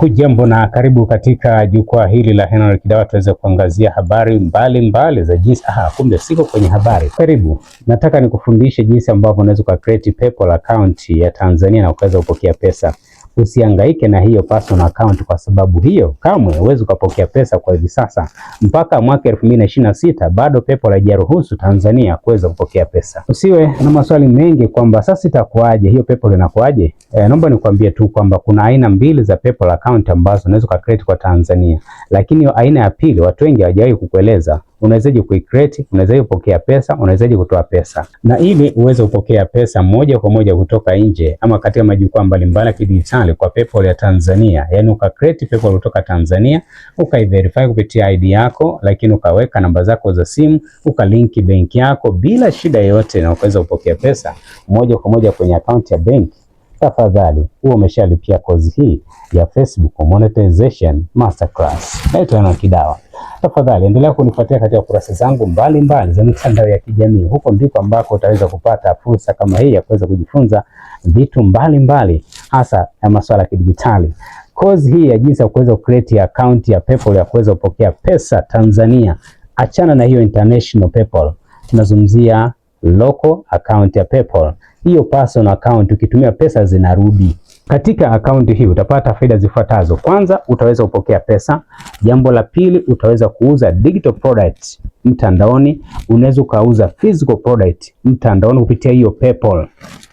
Hujambo na karibu katika jukwaa hili la Henry Kidawa, tuweze kuangazia habari mbalimbali za jinsi. Kumbe siko kwenye habari. Karibu. Nataka nikufundishe jinsi ambavyo unaweza ku create PayPal account ya Tanzania na ukaweza kupokea pesa. Usihangaike na hiyo personal account kwa sababu hiyo kamwe huwezi kupokea pesa kwa hivi sasa. Mpaka mwaka 2026 bado PayPal haijaruhusu Tanzania kuweza kupokea pesa. Usiwe na maswali mengi kwamba sasa itakuaje, hiyo PayPal inakuaje? Naomba nikwambie tu kwamba kuna aina mbili za PayPal account ambazo unaweza ku create kwa Tanzania. Lakini aina ya pili watu wengi hawajawahi kukueleza. Unawezaje ku create, unawezaje kupokea pesa, unawezaje kutoa pesa. Na ili uweze kupokea pesa moja kwa moja kutoka nje ama katika majukwaa mbalimbali ya kidijitali kwa PayPal ya Tanzania, yani uka create PayPal kutoka Tanzania, ukaiverify kupitia ID yako, lakini ukaweka namba zako za simu, ukalinki benki yako bila shida yoyote na ukaweza kupokea pesa moja kwa moja kwenye account ya benki. Tafadhali huo umeshalipia kozi hii ya Facebook Monetization Masterclass. Naitwa Henry Kidawa. Tafadhali endelea kunifuatia katika kurasa zangu mbalimbali za mitandao ya kijamii. Huko ndiko ambako utaweza kupata fursa kama hii ya kuweza kujifunza vitu mbalimbali hasa ya masuala ya kidijitali. Kozi hii ya jinsi ya kuweza create account ya PayPal ya kuweza kupokea pesa Tanzania. Achana na hiyo international PayPal. Tunazungumzia local account ya PayPal. Hiyo personal account ukitumia pesa zinarudi. Katika akaunti hii utapata faida zifuatazo. Kwanza, utaweza kupokea pesa. Jambo la pili, utaweza kuuza digital product mtandaoni. Unaweza kuuza physical product mtandaoni kupitia hiyo PayPal.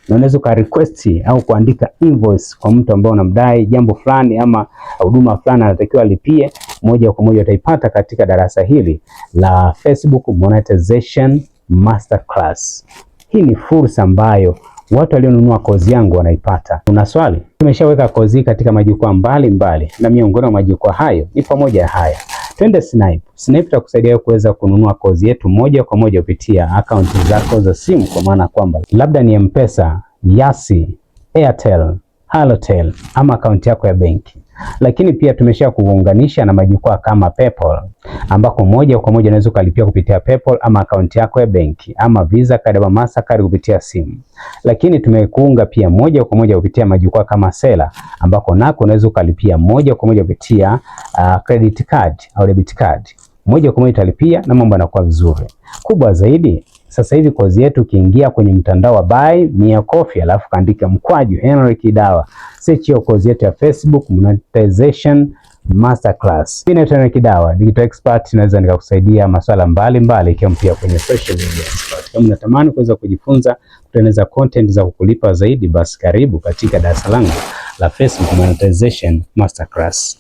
Na unaweza ka request au kuandika invoice kwa mtu ambaye unamdai jambo fulani ama huduma fulani anatakiwa alipie, moja kwa moja utaipata katika darasa hili la Facebook Monetization Masterclass. Hii ni fursa ambayo watu walionunua kozi yangu wanaipata. Una swali? Tumeshaweka kozi katika majukwaa mbalimbali na miongoni mwa majukwaa hayo ni pamoja na haya. Twende Snipe. Snipe itakusaidia kuweza kununua kozi yetu moja kwa moja kupitia akaunti zako za simu, kwa maana kwamba labda ni M-Pesa, Yasi, Airtel, Halotel ama akaunti yako ya benki. Lakini pia tumesha kuunganisha na majukwaa kama PayPal ambako moja kwa moja unaweza kulipia kupitia PayPal ama akaunti yako ya benki ama Visa card ama Mastercard kupitia simu. Lakini tumekuunga pia moja kwa moja kupitia majukwaa kama Sela ambako nako unaweza kulipia moja kwa moja kupitia credit card au debit card. Moja kwa moja utalipia na mambo yanakuwa vizuri. Kubwa zaidi, sasa hivi kozi yetu ukiingia kwenye mtandao wa Buy Me a Coffee alafu kaandika mkwaju Henry Kidawa, search hiyo kozi yetu ya Facebook Monetization Masterclass. Mimi ni Henry Kidawa, digital expert, naweza nikakusaidia masuala mbalimbali ikiwa pia kwenye social media expert. Kama unatamani kuweza kujifunza kutengeneza content za kukulipa zaidi, basi karibu katika darasa langu la Facebook Monetization Masterclass.